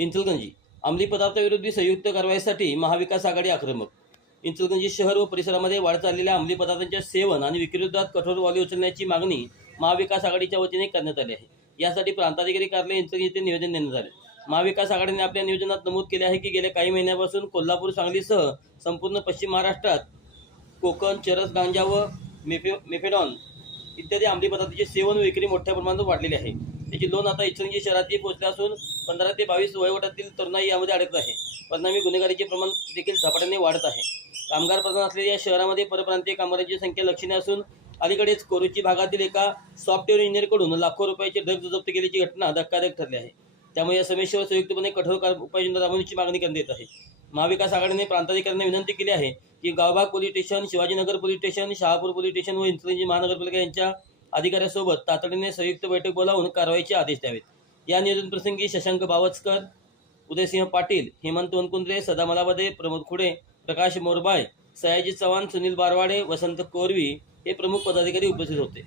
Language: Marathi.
इंचलगंजी अंमली पदार्थाविरोधी संयुक्त कारवाईसाठी महाविकास आघाडी आक्रमक. इंचलगंजी शहर व परिसरामध्ये वाढत चाललेल्या अंमली पदार्थांच्या सेवन आणि विक्रीविरोधात कठोर वाली उचलण्याची मागणी महाविकास आघाडीच्या वतीने करण्यात आली आहे. यासाठी प्रांताधिकारी कार्यालय इंचलगंजी येथे निवेदन देण्यात आले. महाविकास आघाडीने आपल्या नियोजनात नमूद केले आहे की गेल्या काही महिन्यापासून कोल्हापूर सांगलीसह संपूर्ण पश्चिम महाराष्ट्रात कोकण चरस गांजा व मेफे मेफेडॉन इत्यादी अंमली पदार्थांचे सेवन व विक्री मोठ्या प्रमाणात वाढलेली आहे. त्याची लोन आता इचलगंजी शहरातही पोहोचले असून पंधरा ते बावीस वयोगटातील तरुणाई यामध्ये अडकत आहे. परिणामी गुन्हेगारीचे प्रमाण देखील झपाट्याने वाढत आहे. कामगार प्रधान असलेल्या या शहरामध्ये परप्रांतीय कामगारांची संख्या लक्षणीय असून अलीकडेच कोरुची भागातील एका सॉफ्टवेअर इंजिनियरकडून लाखो रुपयाचे ड्रग्ज जप्त केल्याची घटना धक्कादायक ठरली आहे. त्यामुळे या समस्येवर संयुक्तपणे कठोर कार- उपाययोजना राबवण्याची मागणी करण्यात येत आहे. महाविकास आघाडीने प्रांताधिकाऱ्यांना विनंती केली आहे की Gavbhag police station Shivajinagar police station Shahapur police station व इंचलंजी महानगरपालिका यांच्या अधिकाऱ्यासोबत तातडीने संयुक्त बैठक बोलावून कारवाईचे आदेश द्यावेत. या नियोजन प्रसंगी शशांक बावचकर उदयसिंह पाटील हेमंत वनकुंद्रे सदा प्रमोद खुडे प्रकाश मोरबाय सयाजी चव्हाण सुनील बारवाडे वसंत कोरवी हे प्रमुख पदाधिकारी उपस्थित होते.